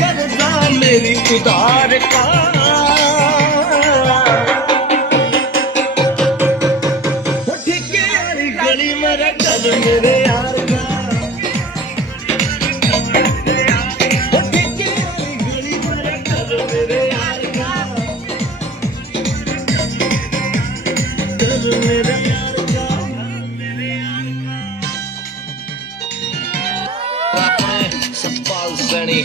करदा मेरी उधार का ठेके वाली गली मेरा घर मेरे यार का ठेके वाली गली मेरा घर मेरे यार का घर मेरे यार का सतपाल सैनी